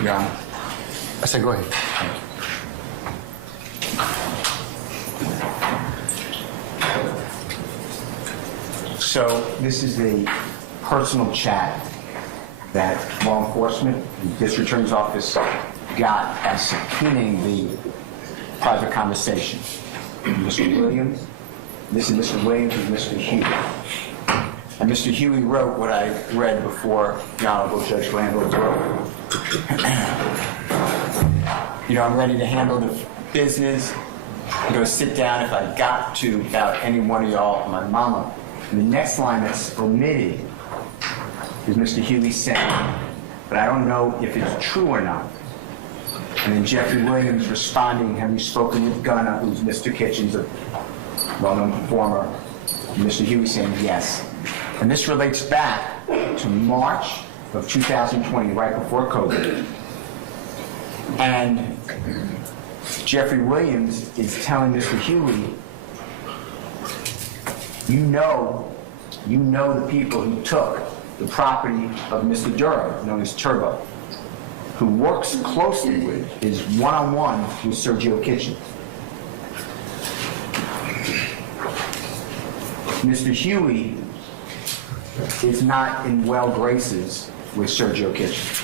Yeah. I said, go ahead. So this is a personal chat that law enforcement, the district attorney's office, got as subpoenaing the private conversation. Mr. Williams, this is Mr. Williams and Mr. Huey. And Mr. Huey wrote what I read before the Honorable Judge Landlord wrote. You know, I'm ready to handle the business. I'm going to sit down if I got to without any one of y'all, my mama. And the next line that's omitted is Mr. Huey saying, but I don't know if it's true or not. And then Jeffery Williams responding, have you spoken with Gunner, who's Mr. Kitchens, a well-known performer? And Mr. Huey saying yes. And this relates back to March of 2020, right before COVID. And Jeffery Williams is telling Mr. Huey, you know the people who took the property of Mr. Durham, known as Turbo, who works closely with, is one-on-one with Sergio Kitchens. Mr. Huey is not in well graces with Sergio Kitchens.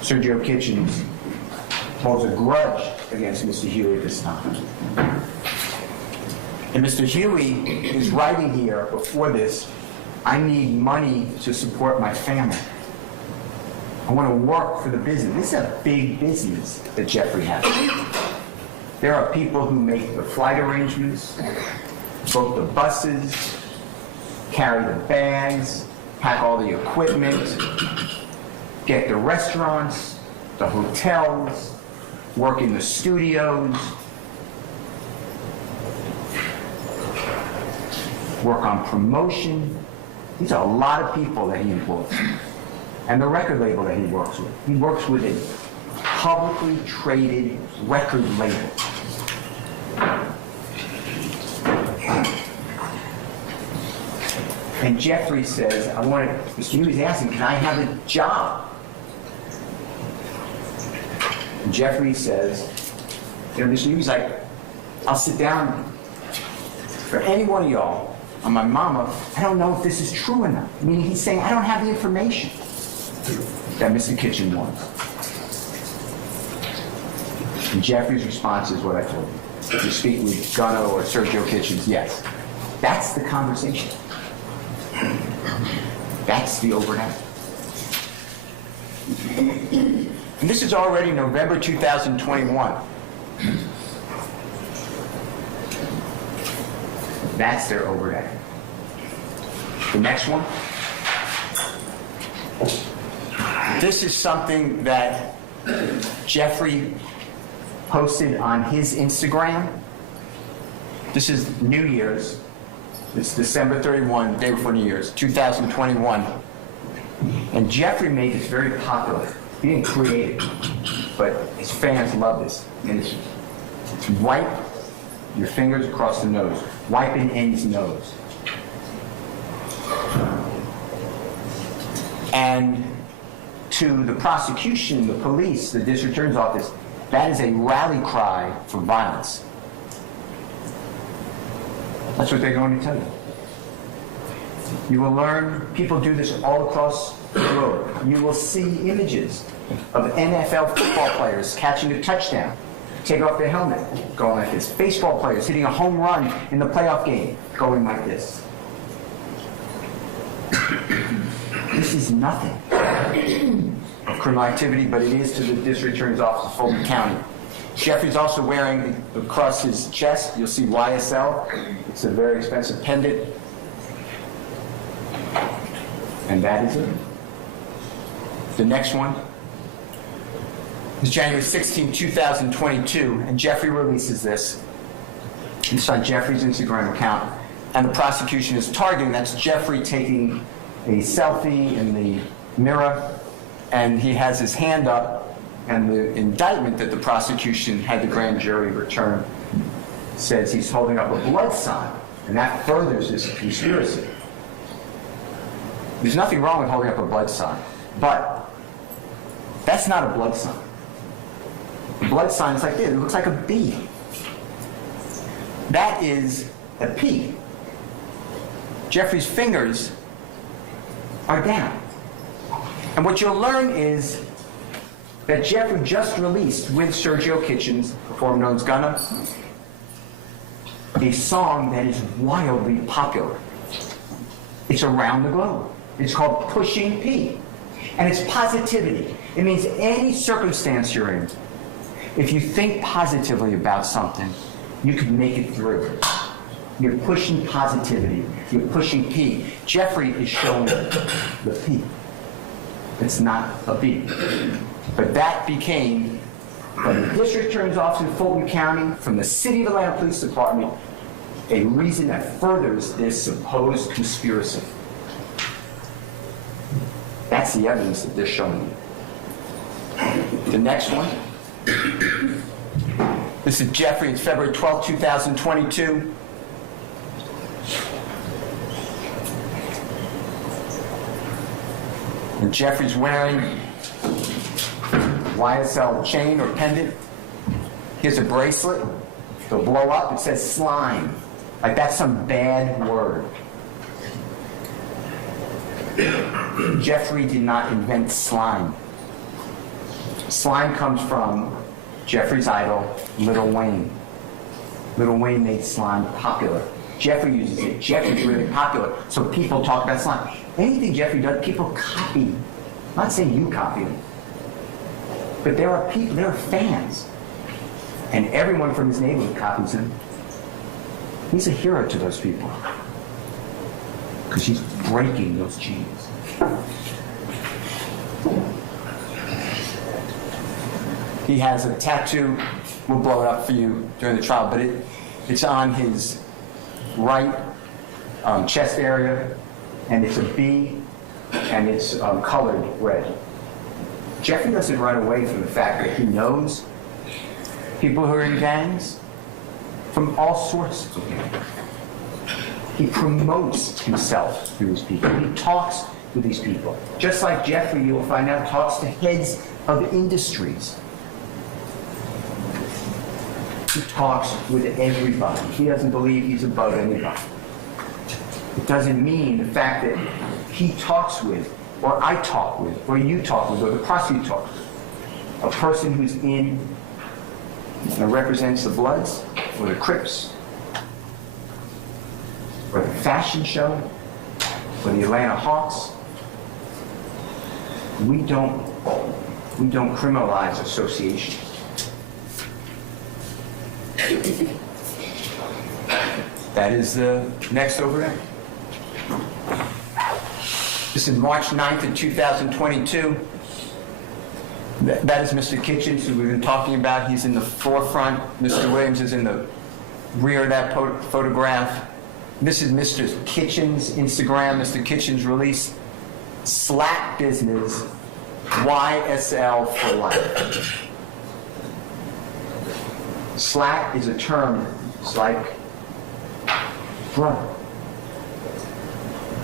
Sergio Kitchens holds a grudge against Mr. Huey at this time. And Mr. Huey is writing here before this, I need money to support my family. I want to work for the business. This is a big business that Jeffery has. There are people who make the flight arrangements, book the buses, carry the bags, pack all the equipment, get the restaurants, the hotels, work in the studios, work on promotion. These are a lot of people that he employs. And the record label that he works with. He works with a publicly traded record label. And Jeffery says, Mr. Huey's asking, can I have a job? And Jeffery says, Mr. Huey's like, I'll sit down. For any one of y'all, on my mama, I don't know if this is true or not. Meaning he's saying, I don't have the information that Mr. Kitchen wants. And Jeffrey's response is what I told you. You speak with Gunner or Sergio Kitchens, yes. That's the conversation. That's the overnight. And this is already November 2021. That's their overnight. The next one. This is something that Jeffery posted on his Instagram. This is New Year's. It's December 31, day before New Year's, 2021. And Jeffery made this very popular. He didn't create it, but his fans love this. And it's wipe your fingers across the nose. Wipe an end's nose. And to the prosecution, the police, the district attorney's office, that is a rally cry for violence. That's what they're going to tell you. You will learn, people do this all across the globe. You will see images of NFL football players catching a touchdown, take off their helmet, going like this. Baseball players hitting a home run in the playoff game, going like this. This is nothing of criminal activity, but it is to the district attorney's office of Fulton County. Jeffrey's also wearing across his chest, you'll see YSL. It's a very expensive pendant. And that is it. The next one is January 16, 2022, and Jeffery releases this. It's on Jeffrey's Instagram account, and the prosecution is targeting, that's Jeffery taking a selfie in the mirror, and he has his hand up, and the indictment that the prosecution had the grand jury return says he's holding up a blood sign, and that furthers this conspiracy. There's nothing wrong with holding up a blood sign, but that's not a blood sign. A blood sign is like this. It looks like a B. That is a P. Jeffrey's fingers are down. And what you'll learn is that Jeffrey just released, with Sergio Kitchens, performer known as Gunna, a song that is wildly popular. It's around the globe. It's called Pushin P. And it's positivity. It means any circumstance you're in, if you think positively about something, you can make it through. You're pushing positivity. You're pushing P. Jeffrey is showing the P. It's not a B. But that became, from the district attorney's office in Fulton County, from the City of Atlanta Police Department, a reason that furthers this supposed conspiracy. That's the evidence that they're showing you. The next one. This is Jeffrey. It's February 12, 2022. And Jeffrey's wearing YSL chain or pendant. Here's a bracelet. It'll blow up. It says slime. Like that's some bad word. Jeffrey did not invent slime. Slime comes from Jeffrey's idol, Lil Wayne. Lil Wayne made slime popular. Jeffrey uses it. Jeffrey's really popular, so people talk about slime. Anything Jeffrey does, people copy. I'm not saying you copy him, but there are people, there are fans, and everyone from his neighborhood copies him. He's a hero to those people because he's breaking those chains. He has a tattoo. We'll blow it up for you during the trial, but it's on his right chest area, and it's a B, and it's colored red. Jeffrey doesn't run away from the fact that he knows people who are in gangs from all sorts of gangs. He promotes himself through these people. He talks with these people. Just like Jeffrey, you will find out, talks to heads of industries. He talks with everybody. He doesn't believe he's above anybody. It doesn't mean the fact that he talks with, or I talk with, or you talk with, or the prosecutor talks with, a person who's in and represents the Bloods, or the Crips, or the fashion show, or the Atlanta Hawks. We don't criminalize association. That is the next over there. This is March 9th of 2022. That is Mr. Kitchens, who we've been talking about. He's in the forefront. Mr. Williams is in the rear of that photograph. This is Mr. Kitchens' Instagram. Mr. Kitchens released Slap Business, YSL for life. Slat is a term. It's like brother.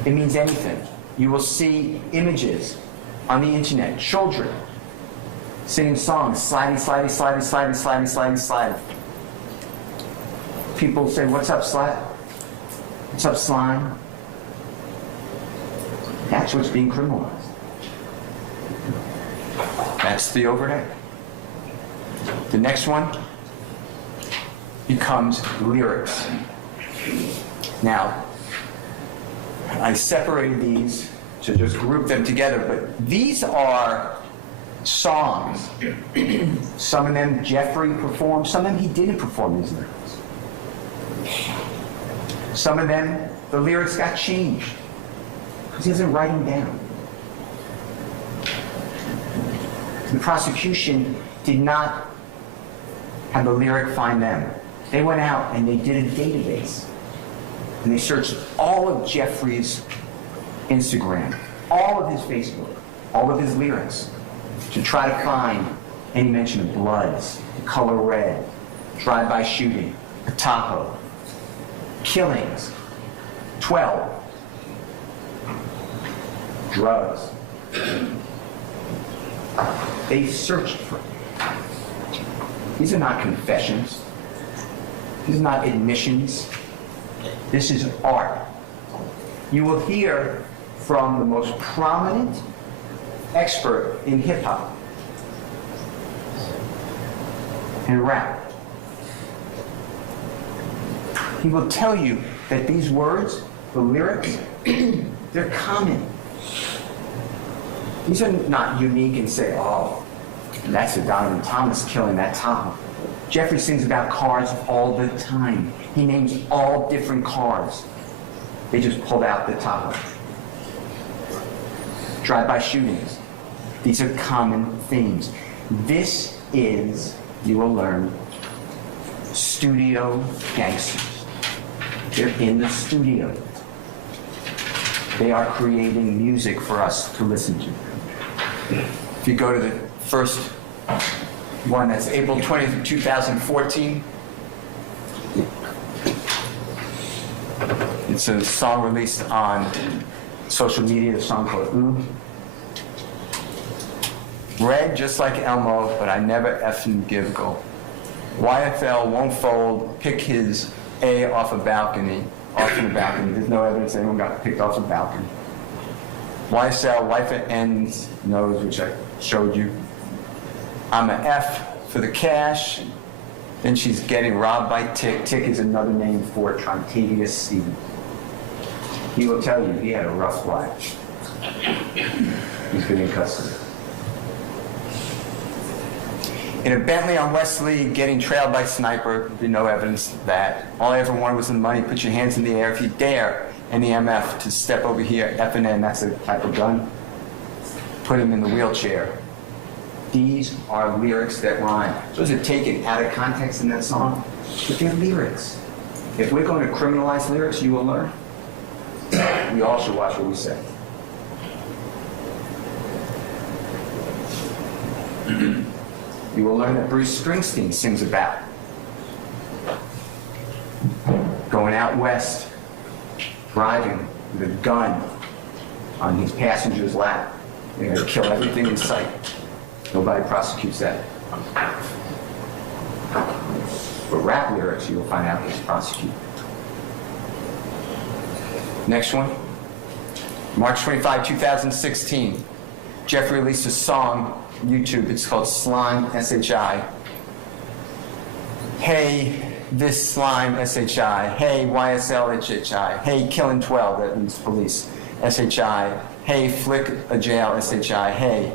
It means anything. You will see images on the internet, children singing songs, sliding, sliding, sliding, sliding, sliding, sliding, sliding. People say, "What's up, Slat? What's up, slime?" That's what's being criminalized. That's the overhead. The next one becomes lyrics. Now, I separated these to just group them together, but these are songs. Some of them Jeffrey performed, some of them he didn't perform these lyrics. Some of them, the lyrics got changed because he doesn't write them down. The prosecution did not have the lyric find them. They went out and they did a database. And they searched all of Jeffrey's Instagram, all of his Facebook, all of his lyrics, to try to find any mention of bloods, the color red, drive-by shooting, a Tahoe, killings, 12, drugs. They searched for it. These are not confessions. These are not admissions. This is art. You will hear from the most prominent expert in hip-hop and rap. He will tell you that these words, the lyrics, they're common. These are not unique and say, oh, that's a Donovan Thomas killing that Tahoe. Jeffrey sings about cars all the time. He names all different cars. They just pulled out the Tahoe. Drive-by shootings. These are common themes. This is, you will learn, studio gangsters. They're in the studio. They are creating music for us to listen to. If you go to the first one, that's April 20th, 2014. It's a song released on social media, the song called Ooh. Red just like Elmo, but I never effing give go. YSL won't fold, pick his A off the balcony. There's no evidence anyone got picked off the balcony. YSL, wife at ends, nose, which I showed you. I'm an F for the cash. Then she's getting robbed by Tick. Tick is another name for Trontavious Stephens. He will tell you he had a rough life. He's been in custody. In a Bentley on Wesley, getting trailed by sniper, there'd be no evidence of that. All I ever wanted was the money. Put your hands in the air if you dare. Any MF to step over here, F and N, that's a type of gun. Put him in the wheelchair. These are lyrics that rhyme. Those are taken out of context in that song, but they're lyrics. If we're going to criminalize lyrics, you will learn. We all should watch what we say. You will learn that Bruce Springsteen sings about going out west, driving with a gun on his passenger's lap. They're going to kill everything in sight. Nobody prosecutes that. But rap lyrics, you will find out is prosecuted. Next one. March 25, 2016. Jeffrey released a song on YouTube. It's called Slime, S-H-I. Hey, this slime, S-H-I. Hey, YSL, H-H-I. Hey, killing 12, that means police, S-H-I. Hey, flick a jail, S-H-I. Hey,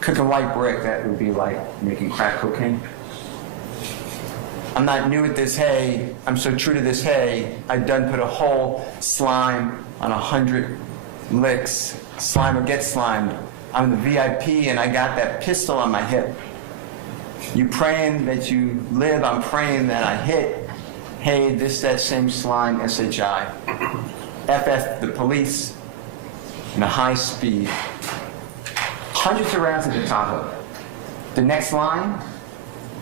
cooking white brick, that would be like making crack cocaine. I'm not new at this, hey. I'm so true to this, hey. I done put a whole slime on 100 licks. Slime or get slimed. I'm the VIP and I got that pistol on my hip. You praying that you live, I'm praying that I hit. Hey, this that same slime, S-H-I. FF the police in a high speed. Hundreds of rounds at the Tahoe. The next line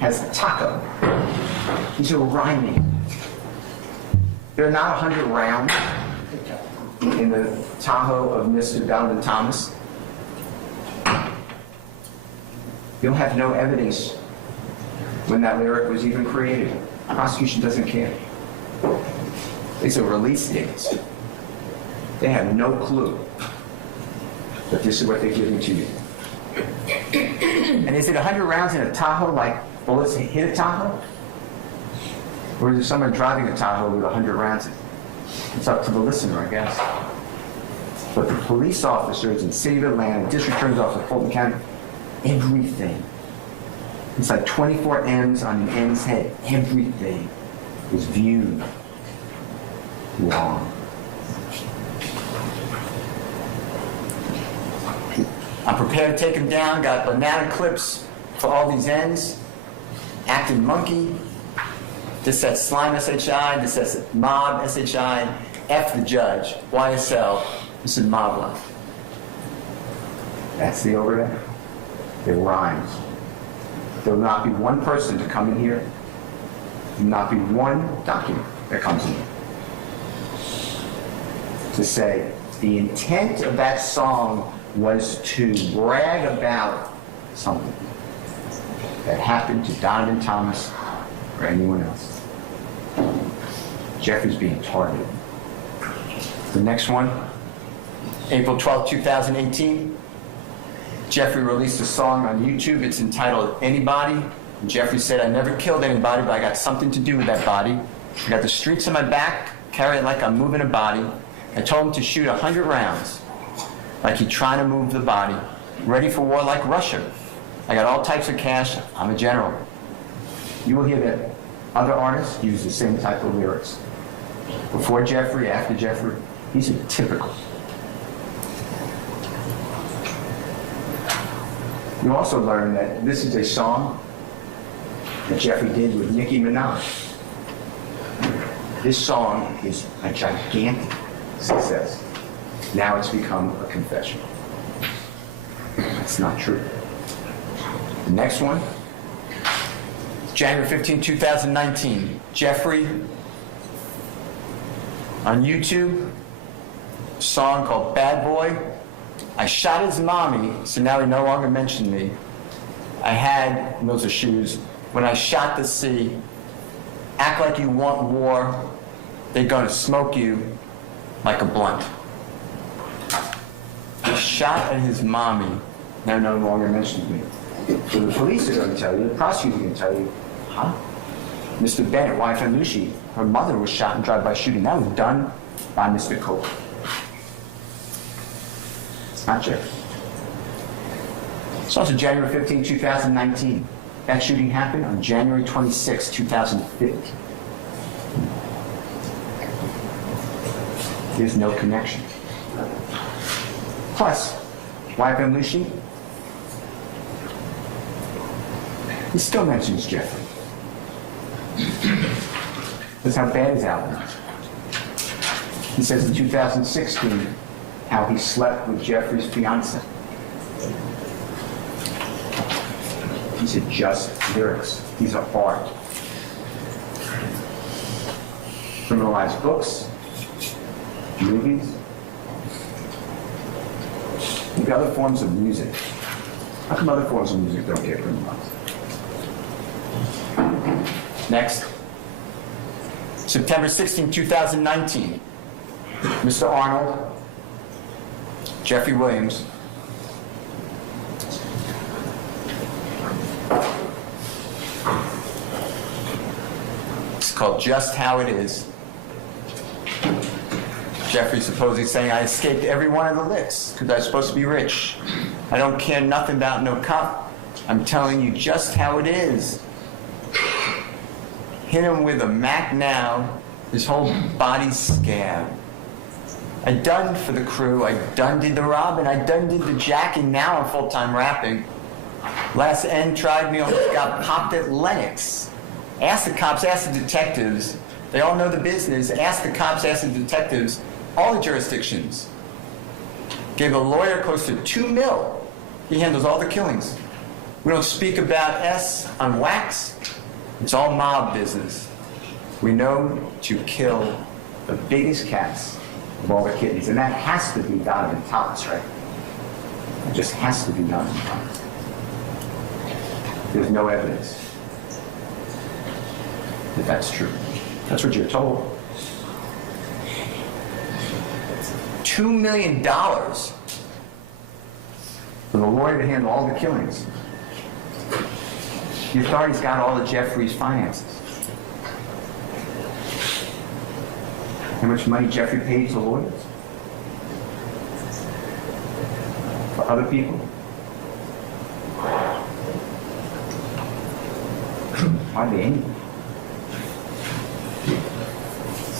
has taco. These are rhyming. There are not 100 rounds in the Tahoe of Mr. Donovan Thomas. You'll have no evidence when that lyric was even created. The prosecution doesn't care. These are release dates. They have no clue that this is what they're giving to you. And is it 100 rounds in a Tahoe, like bullets hit a Tahoe? Or is it someone driving a Tahoe with 100 rounds in it? It's up to the listener, I guess. But the police officers in the city of Atlanta, district attorney's office, Fulton County, everything. It's like 24 M's on an N's head. Everything is viewed wrong. I'm prepared to take him down. Got banana clips for all these ends. Acting monkey. This says slime, S-H-I. This says mob, S-H-I. F the judge, YSL. This is mob life. That's the overhead. It rhymes. There will not be one person to come in here. There will not be one document that comes in here to say the intent of that song was to brag about something that happened to Donovan Thomas or anyone else. Jeffrey's being targeted. The next one, April 12, 2018. Jeffrey released a song on YouTube. It's entitled Anybody. And Jeffrey said, I never killed anybody, but I got something to do with that body. I got the streets on my back, carry it like I'm moving a body. I told him to shoot 100 rounds, like he's trying to move the body. Ready for war like Russia. I got all types of cash. I'm a general. You will hear that other artists use the same type of lyrics. Before Jeffrey, after Jeffrey, these are typical. You also learn that this is a song that Jeffrey did with Nicki Minaj. This song is a gigantic success. Now it's become a confession. That's not true. The next one, January 15, 2019. Jeffrey on YouTube, a song called Bad Boy. I shot his mommy, so now he no longer mentioned me. I had, and those are shoes, when I shot the sea, act like you want war, they're gonna smoke you like a blunt. I shot at his mommy, now no longer mentions me. So the police are gonna tell you, the prosecutor is gonna tell you, huh? Mr. Bennett, wife of Nushi, her mother was shot in drive-by shooting. That was done by Mr. Cope. It's not Jeff. It's also January 15, 2019. That shooting happened on January 26, 2015. There's no connection. Plus, wife of Nushi, he still mentions Jeffrey. That's how bad his album is. He says in 2016 how he slept with Jeffrey's fiancée. These are just lyrics. These are art. Criminalized books, movies, maybe other forms of music. How come other forms of music don't get criminalized? Next, September 16, 2019, Mr. Arnold, Jeffery Williams, it's called Just How It Is. Jeffrey supposedly saying, I escaped every one of the licks because I was supposed to be rich. I don't care nothing about no cop. I'm telling you just how it is. Hit him with a Mac now, his whole body's scabbed. I done for the crew, I done did the robbing, I done did the jacking, now I'm full-time rapping. Last end tried me, almost got popped at Lennox. Ask the cops, ask the detectives. They all know the business. Ask the cops, ask the detectives. All the jurisdictions. Gave a lawyer close to $2 million. He handles all the killings. We don't speak about S on wax. It's all mob business. We know to kill the biggest cats of all the kittens, and that has to be Donovan Thomas, right? It just has to be Donovan Thomas. There's no evidence that that's true. That's what you're told. $2 million for the lawyer to handle all the killings. The authorities got all of Jeffrey's finances. How much money Jeffrey paid to lawyers? For other people? Hardly any.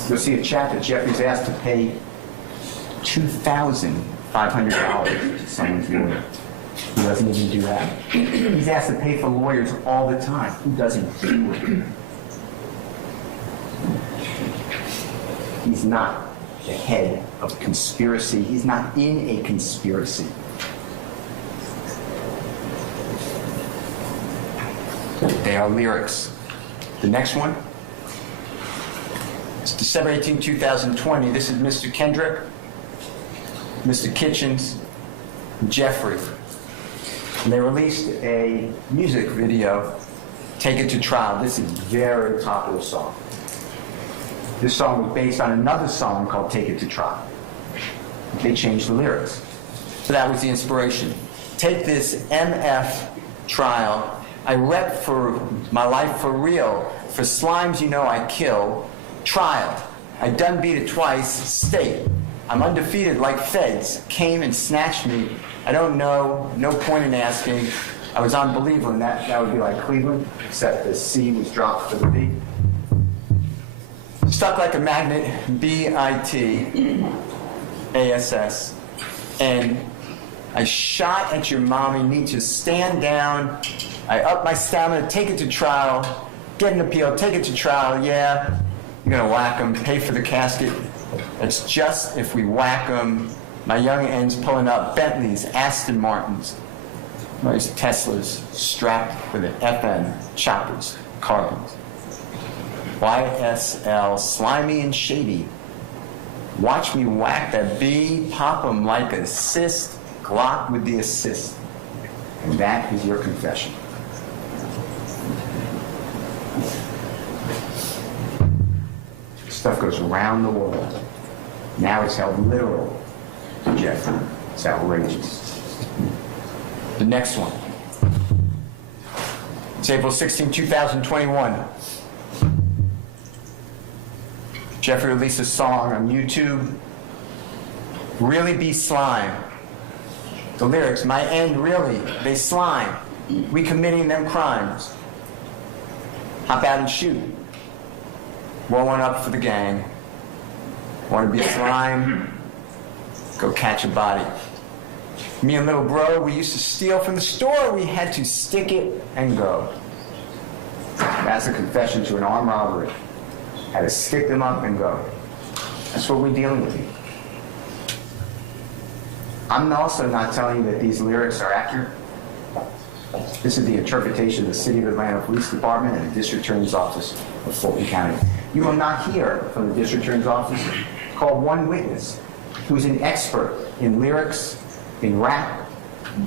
You'll see a chat that Jeffrey's asked to pay $2,500 to someone's lawyer. He doesn't even do that. He's asked to pay for lawyers all the time. Who doesn't do it? He's not the head of conspiracy. He's not in a conspiracy. They are lyrics. The next one. It's December 18, 2020. This is Mr. Kendrick, Mr. Kitchens, Jeffery. And they released a music video, Take It to Trial. This is a very popular song. This song was based on another song called Take It to Trial. They changed the lyrics. So that was the inspiration. Take this MF trial. I rep for my life for real. For slimes you know I kill. Trial. I done beat it twice. State. I'm undefeated like feds. Came and snatched me. I don't know. No point in asking. I was on Believeland. That would be like Cleveland, except the C was dropped for the B. Stuck like a magnet. BITASS. And I shot at your mommy. Need to stand down. I up my stamina. Take it to trial. Get an appeal. Take it to trial. Yeah. You're gonna whack them. Pay for the casket. It's just if we whack them. My young ends pulling up Bentleys, Aston Martins, those Teslas strapped with an FN, choppers, carbons. YSL, slimy and shady. Watch me whack that B, pop 'em like a cyst, Glock with the assist. And that is your confession. Stuff goes around the world. Now it's held literal. Jeffery. It's outrageous. The next one. It's April 16, 2021. Jeffery released a song on YouTube. Really be slime. The lyrics, my end really, they slime. We committing them crimes. Hop out and shoot. Roll one up for the gang. Want to be a slime? Go catch a body. Me and little bro, we used to steal from the store. We had to stick it and go. That's a confession to an armed robbery. Had to stick them up and go. That's what we're dealing with here. I'm also not telling you that these lyrics are accurate. This is the interpretation of the City of Atlanta Police Department and the District Attorney's Office of Fulton County. You will not hear from the District Attorney's Office call one witness who's an expert in lyrics, in rap,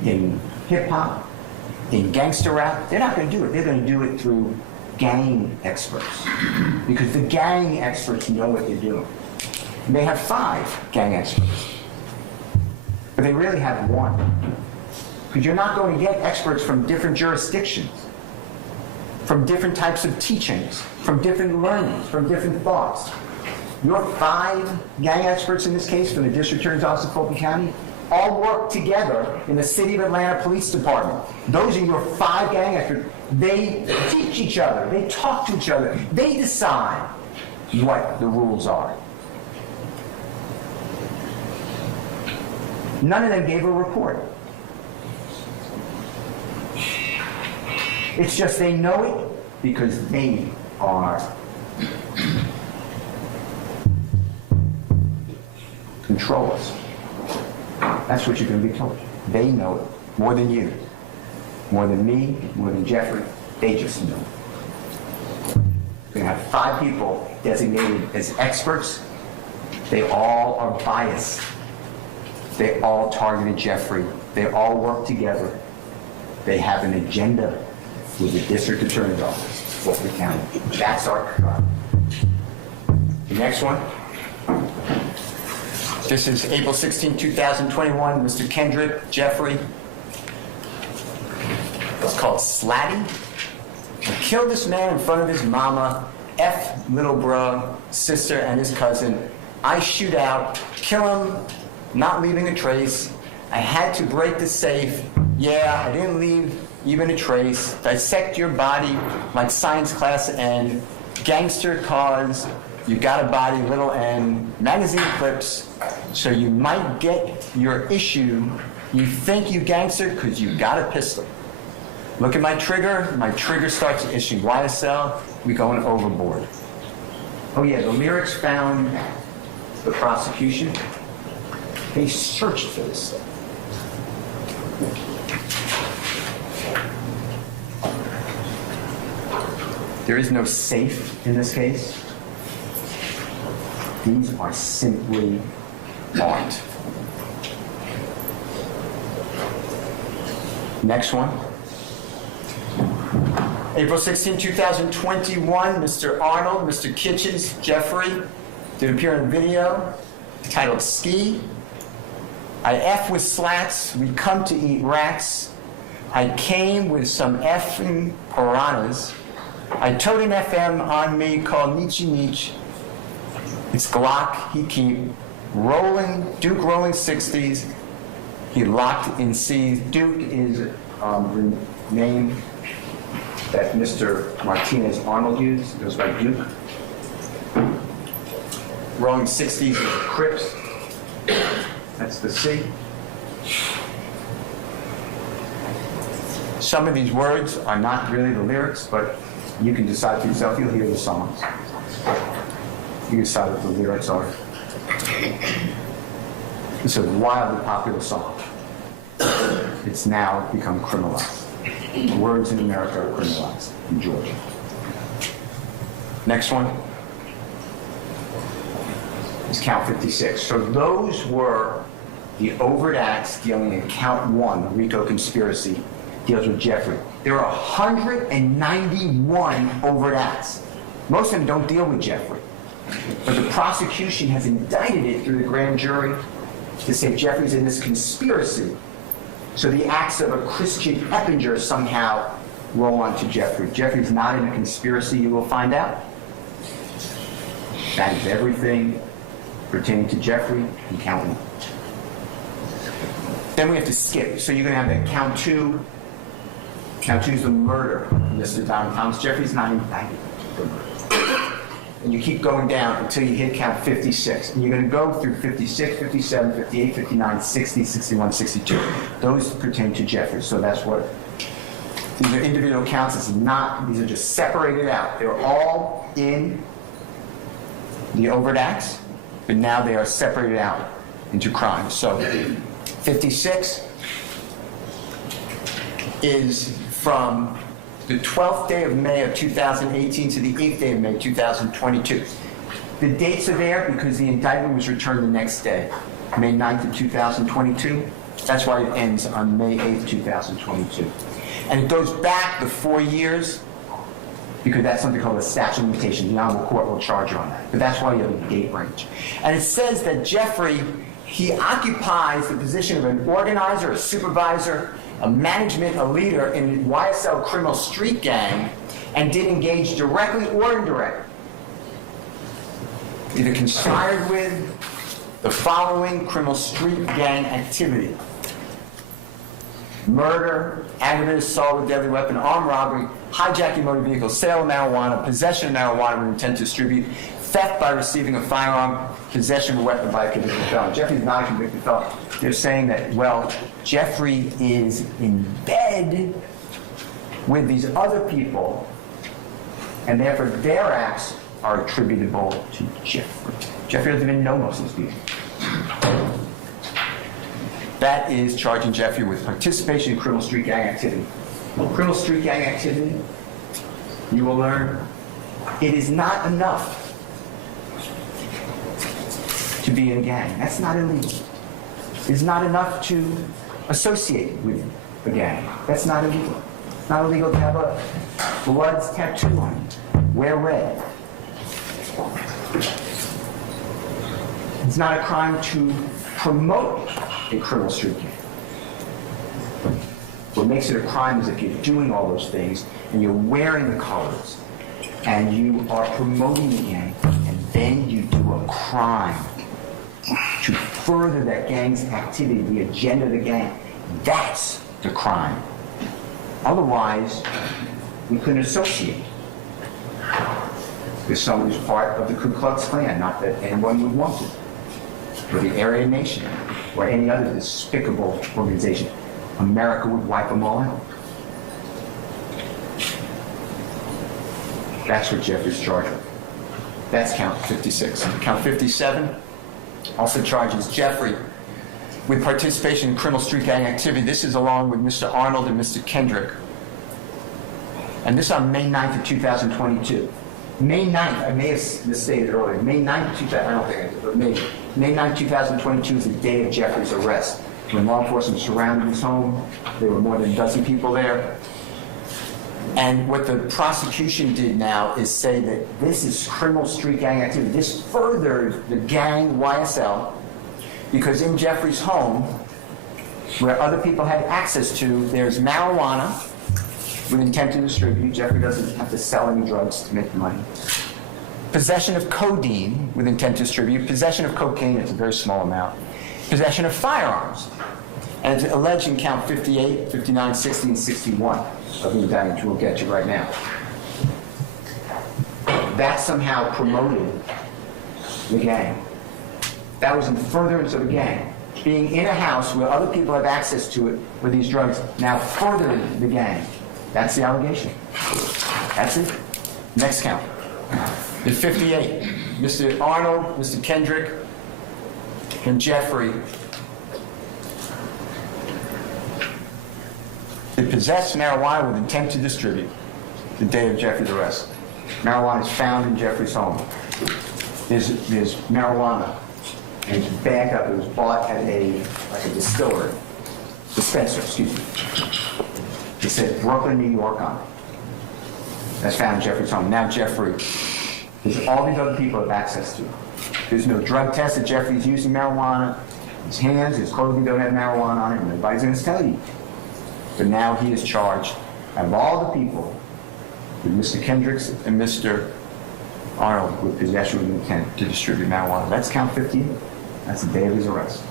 in hip-hop, in gangster rap. They're not going to do it. They're going to do it through gang experts. Because the gang experts know what they're doing. And they have 5 gang experts. But they really have 1. Because you're not going to get experts from different jurisdictions, from different types of teachings, from different learnings, from different thoughts. Your 5 gang experts in this case from the District Attorney's Office of Fulton County all work together in the City of Atlanta Police Department. Those are your 5 gang experts. They teach each other. They talk to each other. They decide what the rules are. None of them gave a report. It's just they know it because they are control us. That's what you're going to be told. They know it more than you, more than me, more than Jeffery. They just know it. We're going to have 5 people designated as experts. They all are biased. They all targeted Jeffery. They all work together. They have an agenda with the District Attorney's Office, Fulton County. That's our trial. The next one. This is April 16, 2021. Mr. Kendrick, Jeffery. It's called Slatty. I killed this man in front of his mama, F little bro, sister, and his cousin. I shoot out, kill him, not leaving a trace. I had to break the safe. Yeah, I didn't leave even a trace. Dissect your body like science class end. Gangster cause. You got a body, little n. Magazine clips. So you might get your issue. You think you gangster because you got a pistol. Look at my trigger. My trigger starts to issue. YSL, we going overboard. Oh yeah, the lyrics found the prosecution, they searched for this stuff. There is no safe in this case. These are simply art. Next one. April 16, 2021, Mr. Arnold, Mr. Kitchens, Jeffrey did appear in a video titled Ski. I F with slats, we come to eat rats. I came with some effing piranhas. I towed an FM on me called Nietzsche Nietzsche. It's Glock, he keep rolling, Duke rolling 60s. He locked in C's. Duke is the name that Mr. Martinez Arnold used. It goes by Duke. Rolling 60s is Crips. That's the C. Some of these words are not really the lyrics, but you can decide for yourself. You'll hear the songs. You decide what the lyrics are. It's a wildly popular song. It's now become criminalized. The words in America are criminalized in Georgia. Next one is count 56. So those were the overt acts dealing in count 1, the RICO conspiracy, deals with Jeffrey. There are 191 overt acts. Most of them don't deal with Jeffrey. But the prosecution has indicted it through the grand jury to say Jeffrey's in this conspiracy. So the acts of a Christian Eppinger somehow roll onto Jeffrey. Jeffrey's not in a conspiracy, you will find out. That is everything pertaining to Jeffrey and count 1. Then we have to skip. So you're going to have that count 2. Count 2 is the murder of Mr. Don Thomas. Jeffrey's not indicted for murder. And you keep going down until you hit count 56. And you're going to go through 56, 57, 58, 59, 60, 61, 62. Those pertain to Jeffrey. So that's what, these are individual counts. It's not, these are just separated out. They're all in the overt acts, but now they are separated out into crimes. So 56 is from the 12th day of May of 2018 to the 8th day of May 2022. The dates are there because the indictment was returned the next day, May 9th of 2022. That's why it ends on May 8th, 2022. And it goes back the 4 years because that's something called a statute of limitations. The Honorable Court will charge you on that. But that's why you have a date range. And it says that Jeffrey, he occupies the position of an organizer, a supervisor, a management, a leader in YSL criminal street gang, and did engage directly or indirectly, either conspired with the following criminal street gang activity: murder, aggravated assault with deadly weapon, armed robbery, hijacking motor vehicle, sale of marijuana, possession of marijuana with intent to distribute, theft by receiving a firearm, possession of a weapon by a convicted felon. Jeffrey's not a convicted felon. They're saying that, well, Jeffrey is in bed with these other people, and therefore their acts are attributable to Jeffrey. Jeffrey doesn't even know most of these people. That is charging Jeffrey with participation in criminal street gang activity. Criminal street gang activity, you will learn, it is not enough to be in a gang. That's not illegal. It's not enough to associate with a gang. That's not illegal. It's not illegal to have a blood tattoo on you. Wear red. It's not a crime to promote a criminal street gang. What makes it a crime is if you're doing all those things and you're wearing the colors and you are promoting the gang and then you do a crime to further that gang's activity, the agenda of the gang. That's the crime. Otherwise, we couldn't associate with someone who's part of the Ku Klux Klan, not that anyone would want to, or the Aryan Nation, or any other despicable organization. America would wipe them all out. That's what Jeffrey's charged with. That's count 56. Count 57 Also charges Jeffrey with participation in criminal street gang activity. This is along with Mr. Arnold and Mr. Kendrick. And this on May 9th of 2022. May 9th, I may have misstated earlier, May 9th, 2000, I don't think I did, but maybe. May 9th, 2022 is the day of Jeffrey's arrest. When law enforcement surrounded his home, there were more than a dozen people there. And what the prosecution did now is say that this is criminal street gang activity. This furthered the gang YSL, because in Jeffrey's home, where other people had access to, there's marijuana with intent to distribute. Jeffrey doesn't have to sell any drugs to make money. Possession of codeine with intent to distribute. Possession of cocaine, it's a very small amount. Possession of firearms. And it's alleged in count 58, 59, 60, and 61 of the indictment, which we'll get to right now. That somehow promoted the gang. That was in furtherance of the gang. Being in a house where other people have access to it with these drugs now furthered the gang. That's the allegation. That's it. Next count. In 58, Mr. Arnold, Mr. Kendrick, and Jeffrey, they possessed marijuana with intent to distribute the day of Jeffrey's arrest. Marijuana is found in Jeffrey's home. There's marijuana, and it's bagged up. It was bought at a dispenser, excuse me. It said Brooklyn, New York on it. That's found in Jeffrey's home. Now Jeffrey, there's all these other people have access to it. There's no drug test that Jeffrey's using marijuana. His hands, his clothing don't have marijuana on it, and nobody's going to tell you. But now he is charged, out of all the people, with Mr. Kendricks and Mr. Arnold with possession with intent to distribute marijuana. That's count 58. That's the day of his arrest.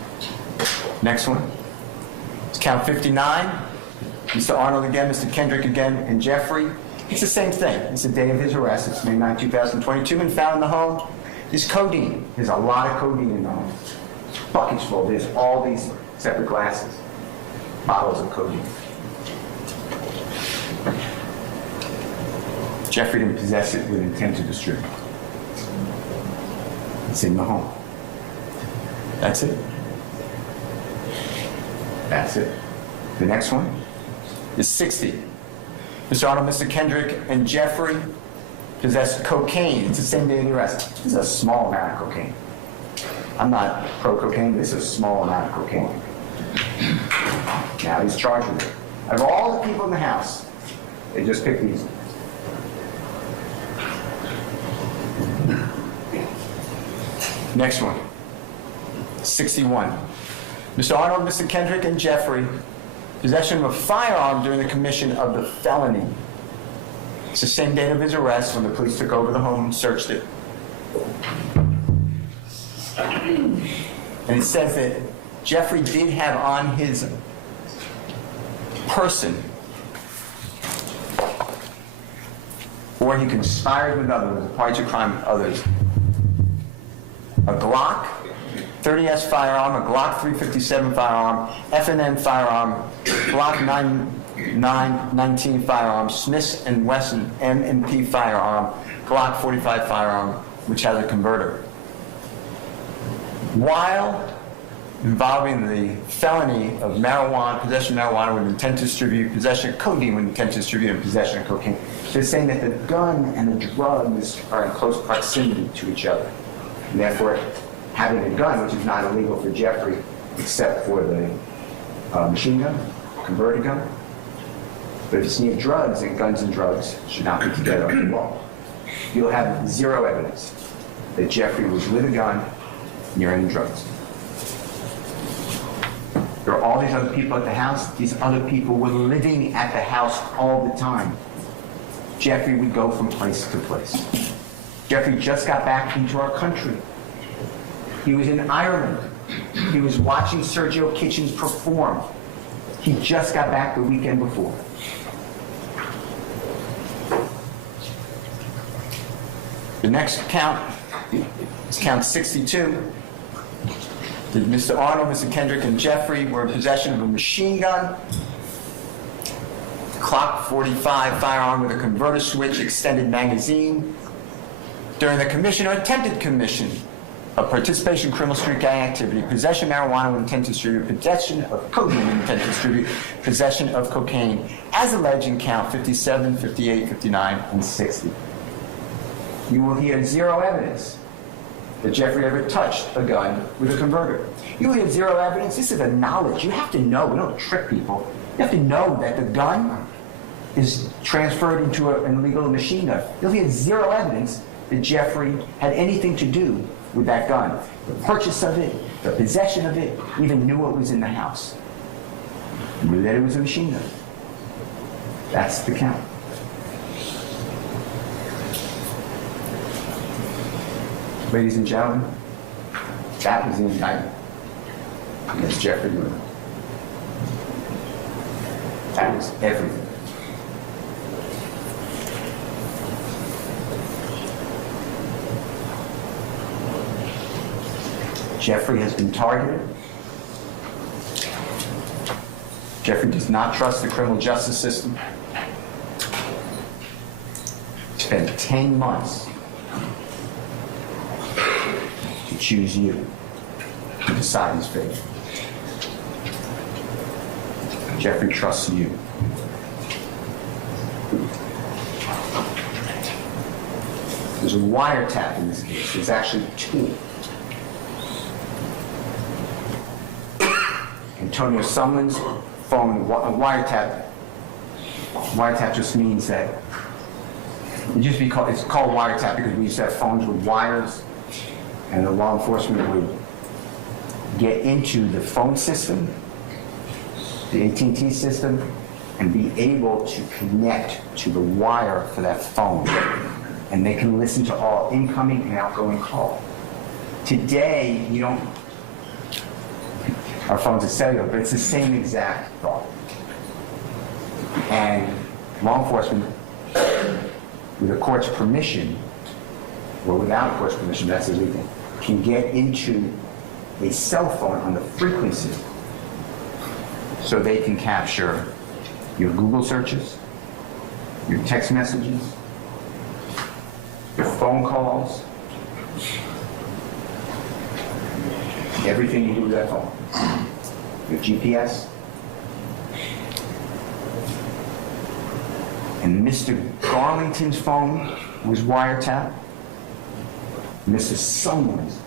Next one. It's count 59. Mr. Arnold again, Mr. Kendrick again, and Jeffrey. It's the same thing. It's the day of his arrest. It's May 9, 2022, and found in the home is codeine. There's a lot of codeine in the home. Buckets full. There's all these separate glasses, bottles of codeine. Jeffrey didn't possess it with intent to distribute. It's in the home. That's it. That's it. The next one is 60. Mr. Arnold, Mr. Kendrick, and Jeffrey possessed cocaine. It's the same day of the arrest. This is a small amount of cocaine. I'm not pro-cocaine. This is a small amount of cocaine. Now he's charged with it. Out of all the people in the house, they just picked these. Next one. 61. Mr. Arnold, Mr. Kendrick, and Jeffrey, possession of a firearm during the commission of the felony. It's the same date of his arrest when the police took over the home and searched it. And it says that Jeffrey did have on his person, or he conspired with others, a party to crime with others, a Glock 30S firearm, a Glock 357 firearm, F&N firearm, Glock 919 firearm, Smith & Wesson M&P firearm, Glock 45 firearm, which has a converter. While involving the felony of marijuana, possession of marijuana with intent to distribute, possession of codeine with intent to distribute, and possession of cocaine, they're saying that the gun and the drugs are in close proximity to each other. And therefore, having a gun, which is not illegal for Jeffrey, except for the machine gun, converted gun. But if it's near drugs, and guns and drugs should not be together under the law. You'll have zero evidence that Jeffrey was with a gun near any drugs. There are all these other people at the house. These other people were living at the house all the time. Jeffrey would go from place to place. Jeffrey just got back into our country. He was in Ireland. He was watching Sergio Kitchens perform. He just got back the weekend before. The next count is count 62. Mr. Arnold, Mr. Kendrick, and Jeffrey were in possession of a machine gun, Glock 45 firearm with a converter switch, extended magazine, during the commission or attempted commission of participation in criminal street gang activity, possession of marijuana with intent to distribute, possession of cocaine with intent to distribute, possession of cocaine, as alleged in count 57, 58, 59, and 60. You will hear zero evidence that Jeffrey ever touched a gun with a converter. You will hear zero evidence. This is a knowledge. You have to know. We don't trick people. You have to know that the gun is transferred into an illegal machine gun. You'll hear zero evidence that Jeffrey had anything to do with that gun. The purchase of it, the possession of it, even knew it was in the house. Knew that it was a machine gun. That's the count. Ladies and gentlemen, that was the indictment against Jeffery Lamar. That was everything. Jeffrey has been targeted. Jeffrey does not trust the criminal justice system. He spent 10 months to choose you to decide his fate. Jeffrey trusts you. There's a wiretap in this case. There's actually two. Antonio Sumlin's phone, wiretap. Wiretap just means that it's called wiretap because we used to have phones with wires, and the law enforcement would get into the phone system, the AT&T system, and be able to connect to the wire for that phone. And they can listen to all incoming and outgoing calls. Today, you don't, our phones are cellular, but it's the same exact thought. And law enforcement, with a court's permission, or without a court's permission, that's illegal, can get into a cell phone on the frequency so they can capture your Google searches, your text messages, your phone calls, everything you do with that phone, your GPS. And Mr. Garlington's phone was wiretapped. Mr. Sumlin's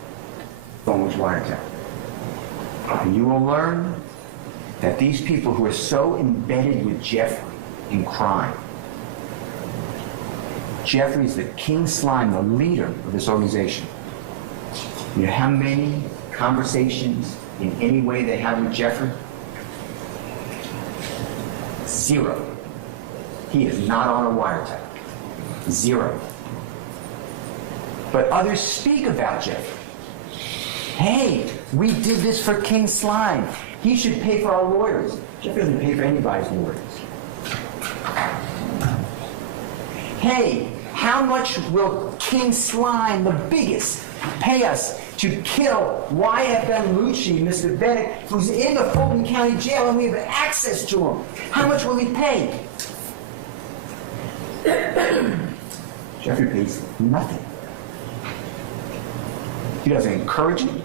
phone was wiretapped. And you will learn that these people who are so embedded with Jeffrey in crime, Jeffrey's the king slime, the leader of this organization. You know how many conversations in any way they have with Jeffrey? Zero. He is not on a wiretap. Zero. But others speak about Jeffrey. Hey, we did this for King Slime. He should pay for our lawyers. Jeffrey doesn't pay for anybody's lawyers. Hey, how much will King Slime, the biggest, pay us to kill YSL Lucci, Mr. Bennett, who's in the Fulton County Jail and we have access to him? How much will he pay? Jeffrey pays nothing. He doesn't encourage it.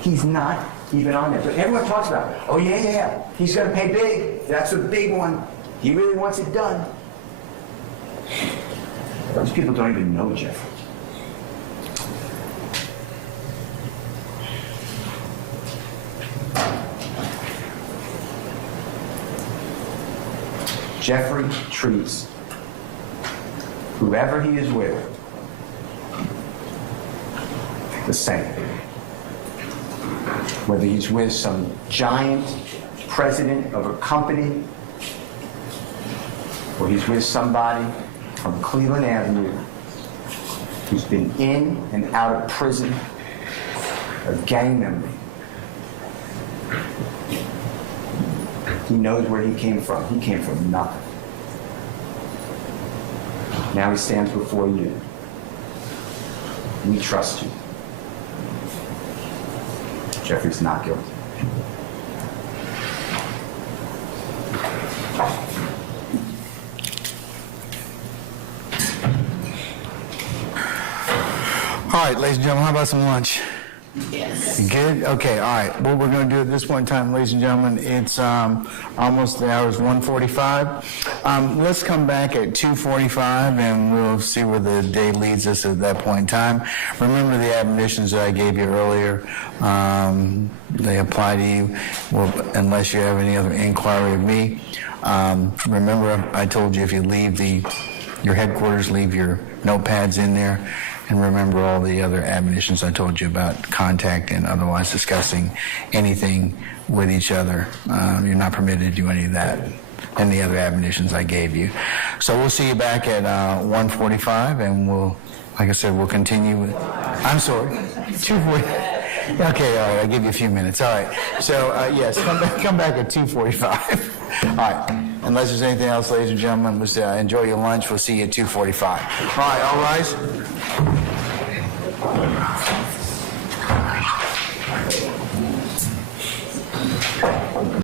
He's not even on there. But everyone talks about, oh yeah, he's going to pay big. That's a big one. He really wants it done. Those people don't even know Jeffrey. Jeffrey treats whoever he is with the same. Whether he's with some giant president of a company or he's with somebody from Cleveland Avenue who's been in and out of prison, a gang member. He knows where he came from. He came from nothing. Now he stands before you. We trust you. Jeffrey's not guilty. All right, ladies and gentlemen, how about some lunch? Yes. You good? Okay, all right. What we're going to do at this point in time, ladies and gentlemen, it's almost the hour is 1:45. Let's come back at 2:45, and we'll see where the day leads us at that point in time. Remember the admonitions that I gave you earlier. They apply to you, well, unless you have any other inquiry of me. Remember, I told you if you leave your headquarters, leave your notepads in there. And remember all the other admonitions I told you about contact and otherwise discussing anything with each other. You're not permitted to do any of that. And the other admonitions I gave you. So we'll see you back at 1:45, and we'll, like I said, we'll continue with. I'm sorry, 2:40. Okay, all right. I'll give you a few minutes. All right. So yes, come back at 2:45. All right. Unless there's anything else, ladies and gentlemen, let's enjoy your lunch. We'll see you at 2:45. All right. All rise.